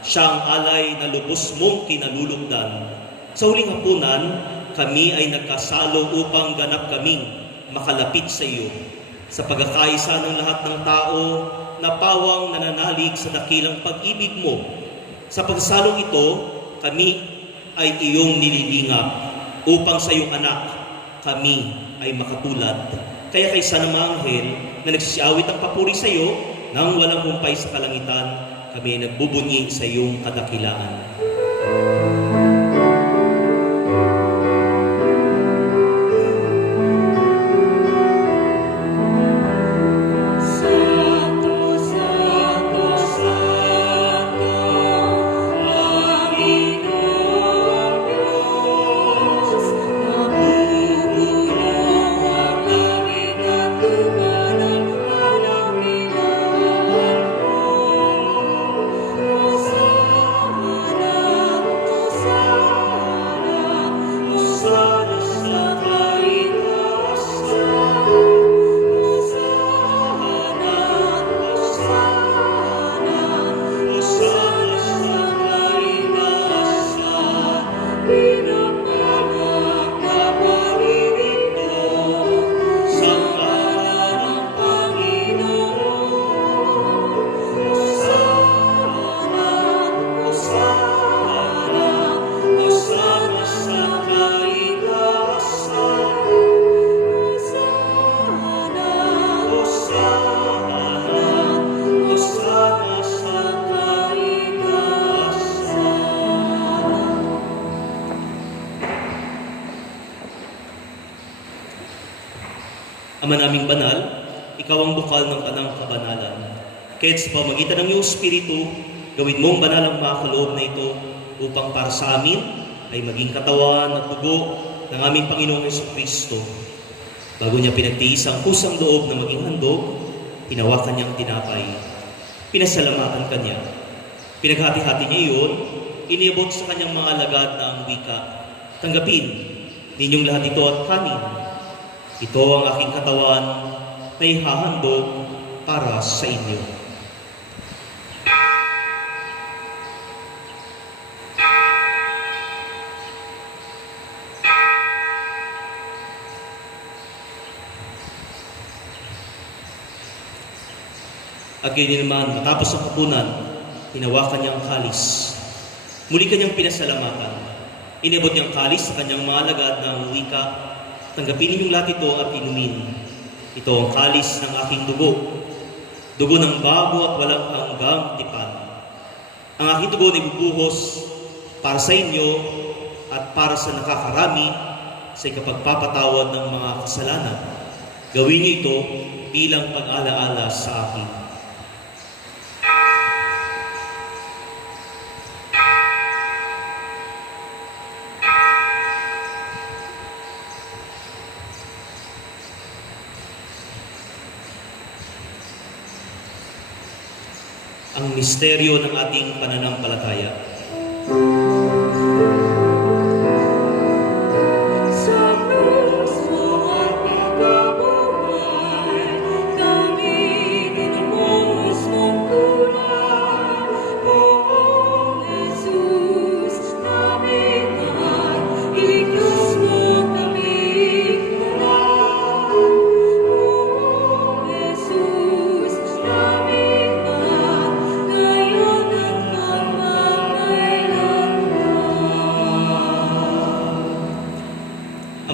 Siya ang alay na lubos mong kinalulugdan. Sa huling hapunan, kami ay nagkasalo upang ganap kaming makalapit sa iyo. Sa pagkakaisa ng lahat ng tao na pawang nananalig sa dakilang pag-ibig mo. Sa pagsalong ito, kami ay iyong nililingap upang sa iyong anak kami ay makatulad. Kaya kaysa ng mga anghel na nagsisiawit ang papuri sa iyo nang walang humpay sa kalangitan, kami ay nagbubunyi sa iyong kadakilaan. Ama naming banal, ikaw ang bukal ng tanang kabanalan. Kaya't sa pamagitan ng iyong Espiritu, gawin mong banal ang mga kaloob na ito upang para sa amin ay maging katawan at dugo ng aming Panginoong Jesucristo. Bago niya pinagtiis ang kusang loob na maging handog, hinawakan niyang tinapay. Pinasalamatan kanya. Pinaghati-hati niya iyon, iniabot sa kanyang mga alagad na ang wika. Tanggapin ninyong lahat ito at kanin. Ito ang aking katawan na ihahandog para sa inyo. At ganyan naman, matapos ang hapunan, hinawakan niyang kalis. Muli kanyang pinasalamatan. Inabot niyang kalis sa kanyang mga alagad na wika. Tanggapin ninyong lahat ito at inumin. Ito ang kalis ng aking dugo. Dugo ng bago at walang hanggang tipan. Ang aking dugo ay bubuhos para sa inyo at para sa nakakarami sa ikapagpapatawad ng mga kasalanan. Gawin niyo ito bilang pag-alaala sa akin. Ang misteryo ng ating pananampalataya.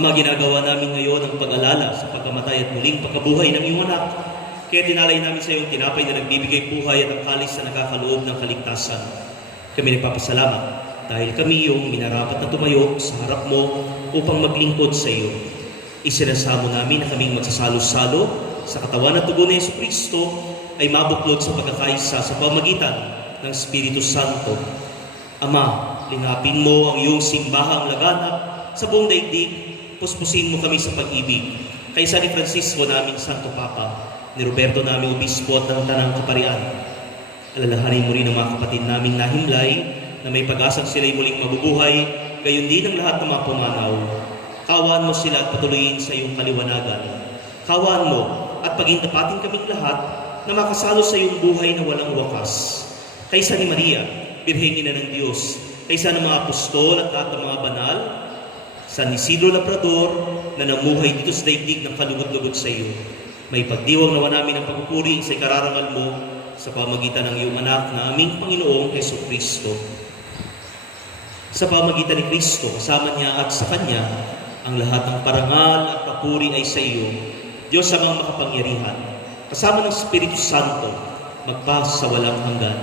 Ama, ginagawa namin ngayon ang pag-alala sa pagkamatay at muling pagkabuhay ng iyong anak. Kaya tinalay namin sa iyong tinapay na nagbibigay buhay at ang kalis na nakakaloob ng kaligtasan. Kami nagpapasalamat dahil kami iyong minarapat na tumayo sa harap mo upang maglingkod sa iyo. Isinasamo namin na kaming magsasalo-salo sa katawan at tugo ni Jesucristo ay mabuklod sa pagkakaisa sa pamagitan ng Espiritu Santo. Ama, lingapin mo ang iyong simbahang laganap sa buong daigdig. Puspusin mo kami sa pag-ibig. Kaysa ni Francisco namin Santo Papa, ni Roberto namin Obispo at ng Tanang Kaparian. Alalahanin mo rin ang mga kapatid naming nahimlay na may pag-asang sila'y muling mabubuhay, gayon din ang lahat ng mga pumanaw. Kawaan mo sila at patuloyin sa iyong kaliwanagan. Kawaan mo at pagintapatin kaming lahat na makasalo sa iyong buhay na walang wakas. Kaysa ni Maria, Birheng Ina ng Diyos, kaysa ng mga apostol at lahat ng mga banal, San Isidro Labrador na namuhay dito sa daigdig ng kalugod-lugod sa iyo. May pagdiwang nawa namin ang pagpupuri sa ikararangal mo sa pamagitan ng iyong anak na aming Panginoong Jesucristo. Sa pamagitan ni Kristo, kasama niya at sa Kanya, ang lahat ng parangal at papuri ay sa iyo, Diyos amang makapangyarihan, kasama ng Espiritu Santo, magpa sa walang hanggan.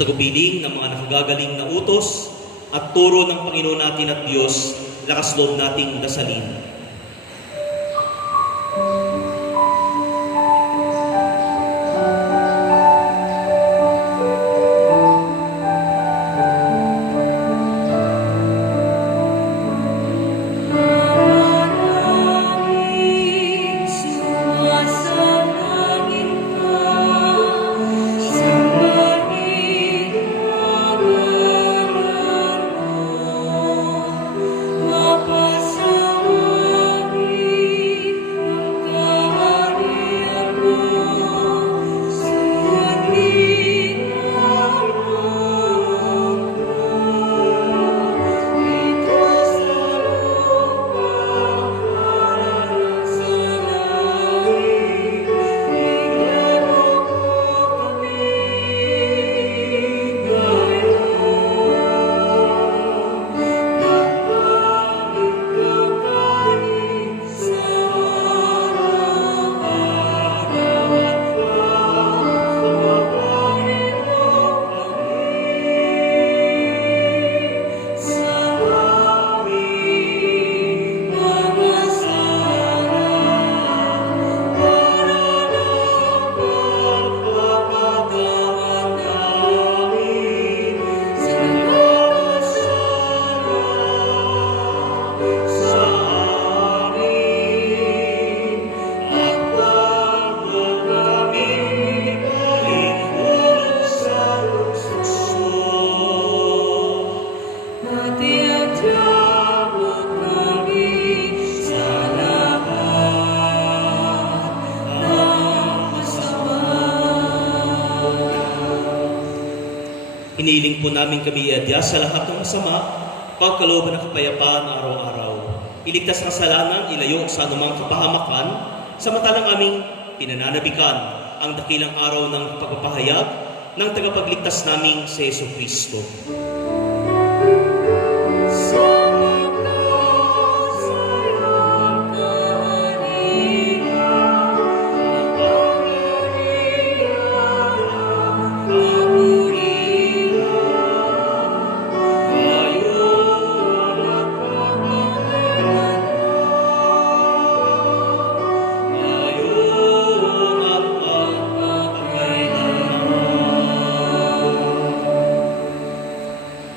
Tagupiling ng mga nakagagaling na utos at turo ng Panginoon natin at Diyos, lakas loob nating dasalin. Hiniling po namin kami iadya sa lahat ng masama, pagkalooban ng kapayapaan araw-araw. Iligtas kasalanan, ilayo sa anumang kapahamakan, samantalang aming pinananabikan ang dakilang araw ng pagpapahayag ng tagapagligtas naming si Jesucristo.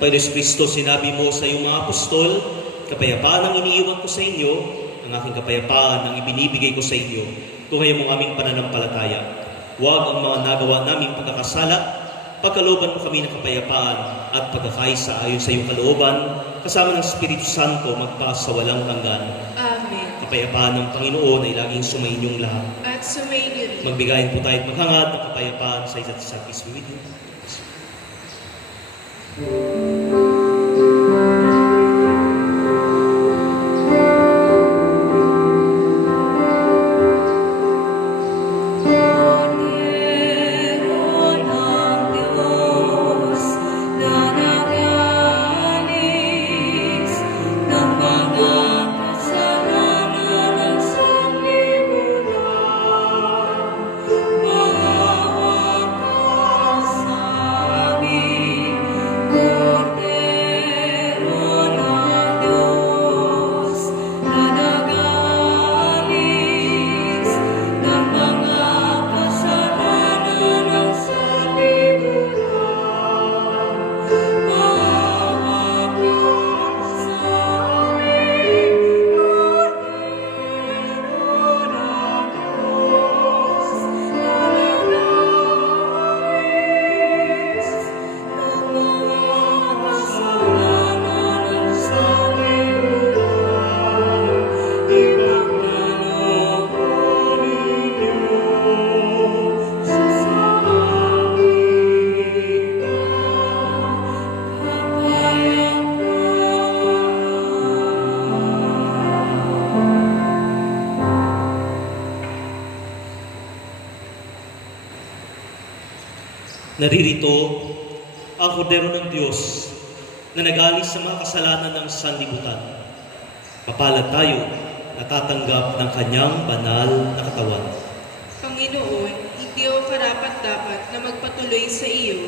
Panginoon Kristo, sinabi mo sa iyong mga apostol, kapayapaan ang iniiwan ko sa inyo, ang aking kapayapaan ang ibinibigay ko sa inyo. Tungayan mo aming pananampalataya. Huwag ang mga nagawa naming pagkakasala, Pagkalooban mo kami ng kapayapaan at pagkakaisa ayon sa iyong kalooban, kasama ng Espiritu Santo magpasa walang hanggan. Amen. Kapayapaan ng Panginoon ay laging sumainyong lahat. At sumainyo rin. Magbigayin po tayo at maghangad ng kapayapaan sa isa't isa. Peace be with you. Naririto ang kordero ng Diyos na nag-alis sa mga kasalanan ng sanlibutan. Mapalad tayo natatanggap ng kanyang banal na katawan. Panginoon, hindi ako karapat-dapat na magpatuloy sa iyo,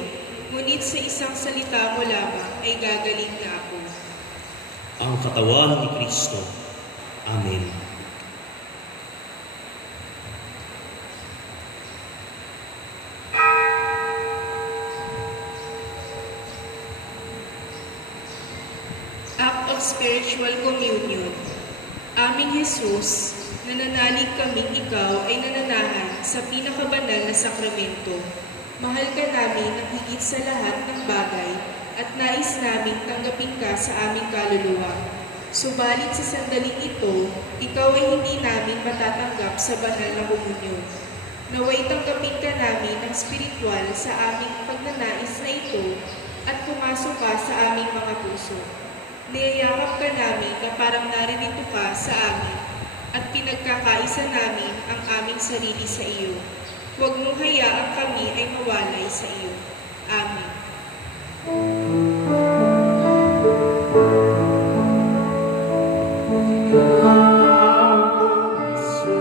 ngunit sa isang salita mo lamang ay gagaling na ako. Ang katawan ni Kristo. Amen. Act of Spiritual Communion. Aming Jesus, nananalig kaming ikaw ay nananahan sa pinakabanal na sakramento. Mahal ka namin ng higit sa lahat ng bagay at nais naming tanggapin ka sa aming kaluluwa. Subalit sa sandaling ito, ikaw ay hindi namin matatanggap sa banal na komunyon. Naway tanggapin ka namin ng spiritual sa aming pagnanais na ito at pumasok ka sa aming mga puso. Niyayakap ka namin na parang naririto ka sa amin at pinagkakaisa namin ang aming sarili sa iyo. Huwag mong hayaan kami ay mawalay sa iyo. Amen. Sa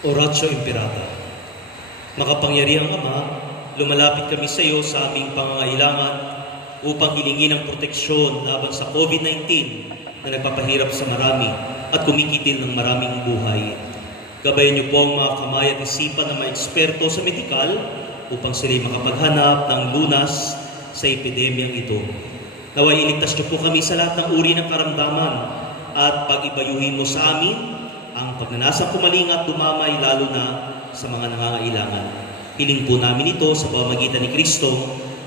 Oratio Imperata. Makapangyarihang Ama, lumalapit kami sa iyo sa aming pangangailangan upang hilingin ang proteksyon laban sa COVID-19 na nagpapahirap sa marami at kumikitil ng maraming buhay. Gabayan niyo po ang mga kamay at isipan ng mga eksperto sa medikal upang sila'y makapaghanap ng lunas sa epidemyang ito. Naway iligtas niyo po kami sa lahat ng uri ng karamdaman at pag-ibayuhin mo sa amin ang pagnanasang kumaling at dumamay lalo na sa mga nangangailangan. Hiling po namin ito sa pamamagitan ni Kristo,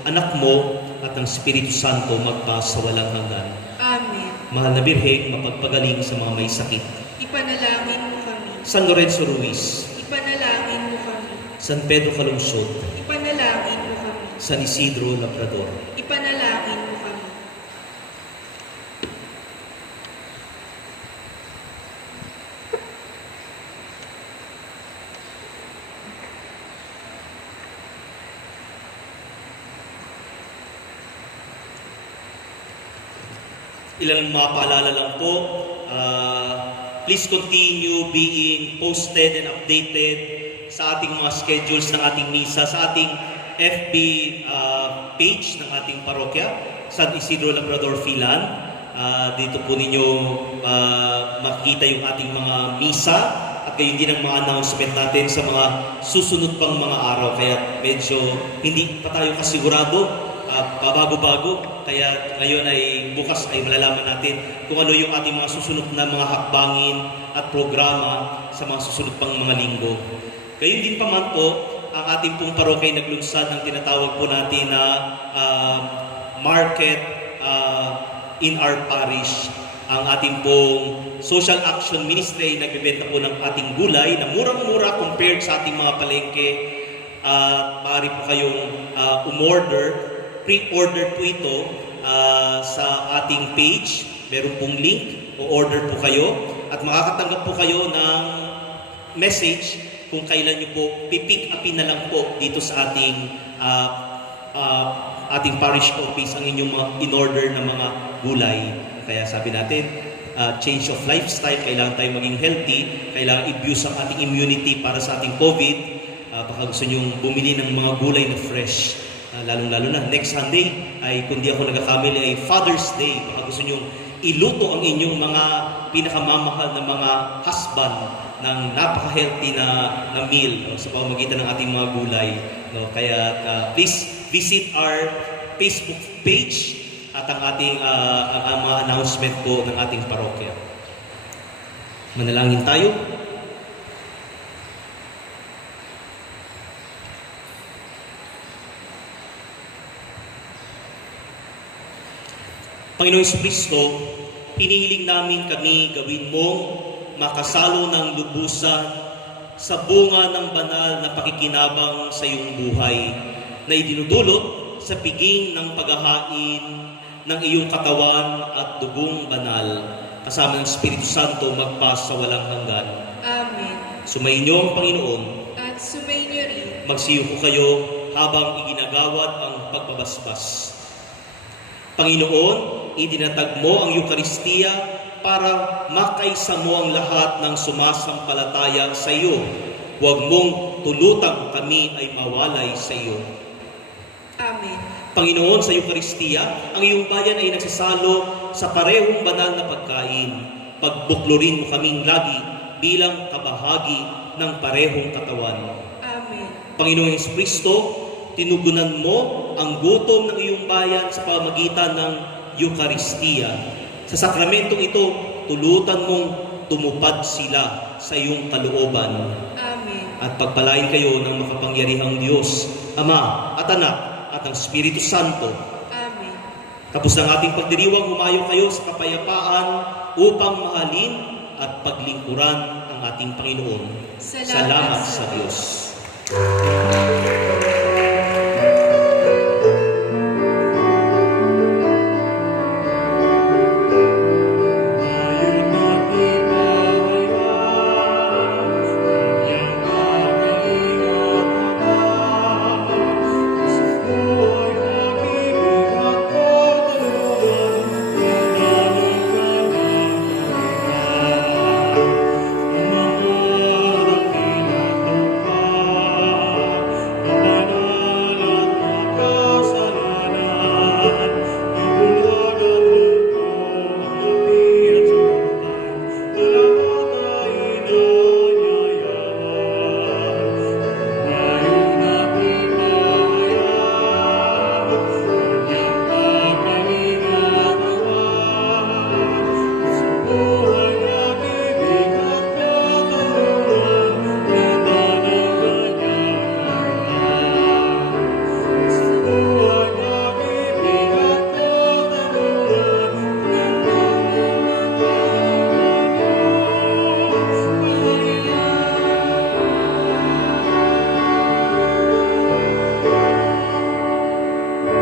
Anak mo at ng Espiritu Santo magpa sa walang hanggan. Amen. Mahal na Birhen, mapagpagaling sa mga may sakit. Ipanalangin mo kami. San Lorenzo Ruiz, Ipanalangin mo kami. San Pedro Calungsod, Ipanalangin mo kami. San Isidro Labrador. Ipanalangin mo kami. Ilang mga paalala lang po. Please continue being posted and updated sa ating mga schedules ng ating misa, sa ating FB page ng ating parokya, San Isidro Labrador Filan. Dito po ninyo makikita yung ating mga misa at gayon din ang mga announcement natin sa mga susunod pang mga araw. Kaya medyo hindi pa tayo kasigurado, pabago-bago. Kaya ngayon ay bukas ay malalaman natin kung ano yung ating mga susunod na mga hakbangin at programa sa mga susunod pang mga linggo. Gayon din pa man po, ang ating pong parokya ay naglunsad ng tinatawag po natin na market in our parish. Ang ating pong Social Action Ministry ay nagbebenta po ng ating gulay na murang-mura compared sa ating mga palengke. Maaari po kayong umorder. Pre-order po ito sa ating page. Meron pong link. O-order po kayo. At makakatanggap po kayo ng message kung kailan nyo po pipick upin na lang po dito sa ating parish office ang inyong mga in-order na mga gulay. Kaya sabi natin, change of lifestyle, kailangan tayo maging healthy, kailangan i-boost ang ating immunity para sa ating COVID. Baka gusto nyo bumili ng mga gulay na fresh. Lalong-lalo na, next Sunday ay, kung di ako nagkakamali, ay Father's Day. Baka gusto nyo iluto ang inyong mga pinakamamahal na mga husband ng napaka-healthy na meal sa pamamagitan ng ating mga gulay. Kaya please visit our Facebook page at ang ating ang mga announcement po ng ating parokya. Manalangin tayo. Panginoong Kristo, hinihiling namin kami gawin mong makasalo ng lubusan sa bunga ng banal na pakikinabang sa iyong buhay na idinudulot sa piging ng paghahain ng iyong katawan at dugong banal kasama ng Espiritu Santo magpas sa walang hanggan. Amen. Sumainyo ang Panginoon. At sumainyo rin. Magsiyuko kayo habang iginagawad ang pagbabasbas. Panginoon, idinatag mo ang Eukaristiya para makaisa mo ang lahat ng sumasampalataya sa iyo. Huwag mong tulutang kami ay mawalay sa iyo. Amen. Panginoon, sa Eukaristiya, ang iyong bayan ay nagsasalo sa parehong banal na pagkain. Pagbuklorin mo kaming lagi bilang kabahagi ng parehong katawan. Amen. Panginoong Kristo, tinugunan mo ang gutom ng iyong bayan sa pamamagitan ng Eukaristiya. Sa sakramentong ito, tulutan mong tumupad sila sa iyong kalooban. Amen. At pagpalain kayo ng makapangyarihang Diyos, Ama at Anak at ang Espiritu Santo. Amen. Tapos ng ating pagdiriwang, humayo kayo sa kapayapaan upang mahalin at paglingkuran ang ating Panginoon. Salamat sa Diyos.